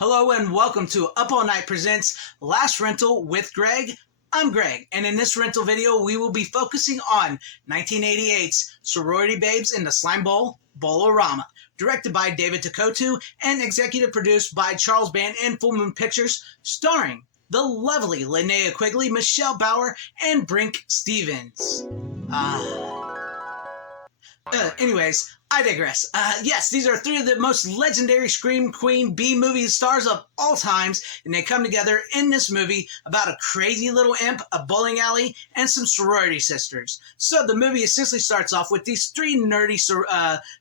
Hello and welcome to Up All Night Presents Last Rental with Greg. I'm Greg, and in this rental video, we will be focusing on 1988's Sorority Babes in the Slimeball Bowl-o-rama, directed by David Takotu and executive produced by Charles Band and Full Moon Pictures, starring the lovely Linnea Quigley, Michelle Bauer, and Brink Stevens. Anyways, I digress. Yes, these are three of the most legendary Scream Queen B-movie stars of all times, and they come together in this movie about a crazy little imp, a bowling alley, and some sorority sisters. So the movie essentially starts off with these three nerdy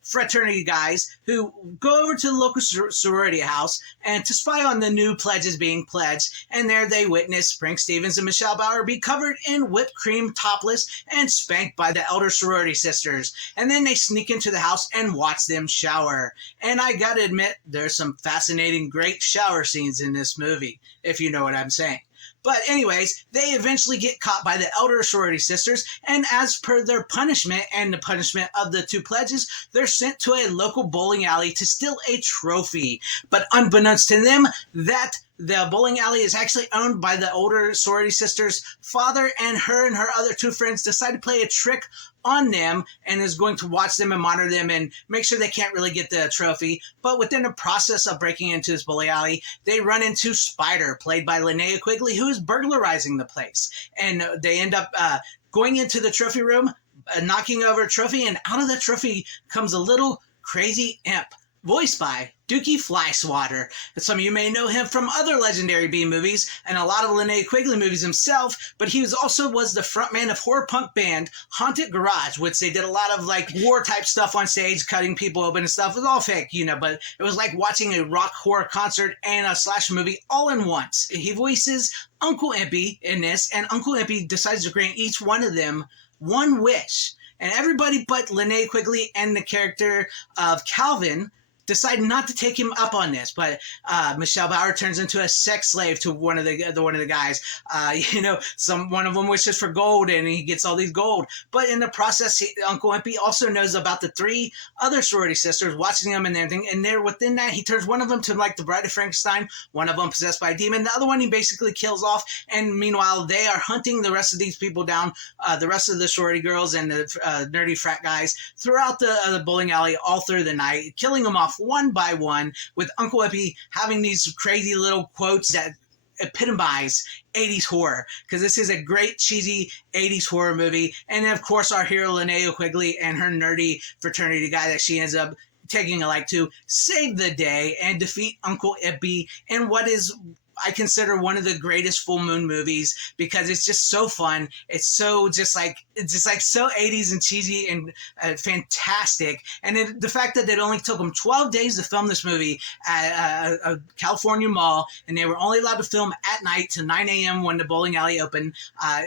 fraternity guys who go over to the local sorority house and to spy on the new pledges being pledged, and there they witness Brink Stevens and Michelle Bauer be covered in whipped cream topless and spanked by the elder sorority sisters. And then they sneak into the house and watch them shower. And I gotta admit, there's some fascinating, great shower scenes in this movie, if you know what I'm saying. But anyways, they eventually get caught by the elder sorority sisters, and as per their punishment and the punishment of the two pledges, they're sent to a local bowling alley to steal a trophy. But unbeknownst to them, that the bowling alley is actually owned by the older sorority sisters' father, and her other two friends decide to play a trick on them and is going to watch them and monitor them and make sure they can't really get the trophy. But within the process of breaking into this bowling alley, they run into Spider, played by Linnea Quigley, who is burglarizing the place. And they end up going into the trophy room, knocking over a trophy, and out of the trophy comes a little crazy imp, voiced by Dookie Flyswatter. Some of you may know him from other legendary B movies and a lot of Linnea Quigley movies himself, but he was the frontman of horror punk band Haunted Garage, which they did a lot of like war type stuff on stage, cutting people open and stuff. It was all fake, but it was like watching a rock horror concert and a slasher movie all in once. He voices Uncle Impy in this, and Uncle Impy decides to grant each one of them one wish. And everybody but Linnea Quigley and the character of Calvin decide not to take him up on this, but Michelle Bauer turns into a sex slave to one of the guys. One of them wishes for gold, and he gets all these gold. But in the process, Uncle Impy also knows about the three other sorority sisters, watching them and everything. And there, within that, he turns one of them to like the Bride of Frankenstein, one of them possessed by a demon, the other one he basically kills off. And meanwhile, they are hunting the rest of these people down, the rest of the sorority girls and the nerdy frat guys throughout the bowling alley all through the night, killing them off one by one, with Uncle Impy having these crazy little quotes that epitomize 80s horror, because this is a great cheesy 80s horror movie. And then of course our hero Linnea Quigley and her nerdy fraternity guy that she ends up taking a like to save the day and defeat Uncle Impy in what is, I consider, one of the greatest full moon movies, because it's just so fun. It's so just like so 80s and cheesy and fantastic. And the fact that it only took them 12 days to film this movie at a California mall, and they were only allowed to film at night to 9 a.m. when the bowling alley opened.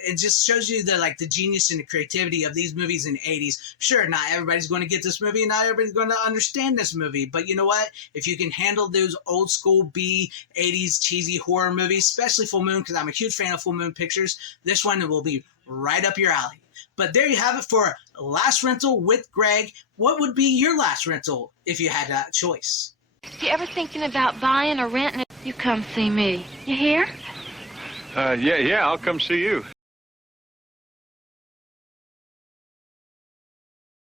It just shows you the genius and the creativity of these movies in the 80s. Sure, not everybody's going to get this movie, not everybody's going to understand this movie, but you know what? If you can handle those old school B 80s cheesy horror movies, especially Full Moon, because I'm a huge fan of Full Moon Pictures, this one will be right up your alley. But there you have it for Last Rental with Greg. What would be your last rental if you had that choice? If you're ever thinking about buying or renting it, you come see me. You hear? Yeah, I'll come see you.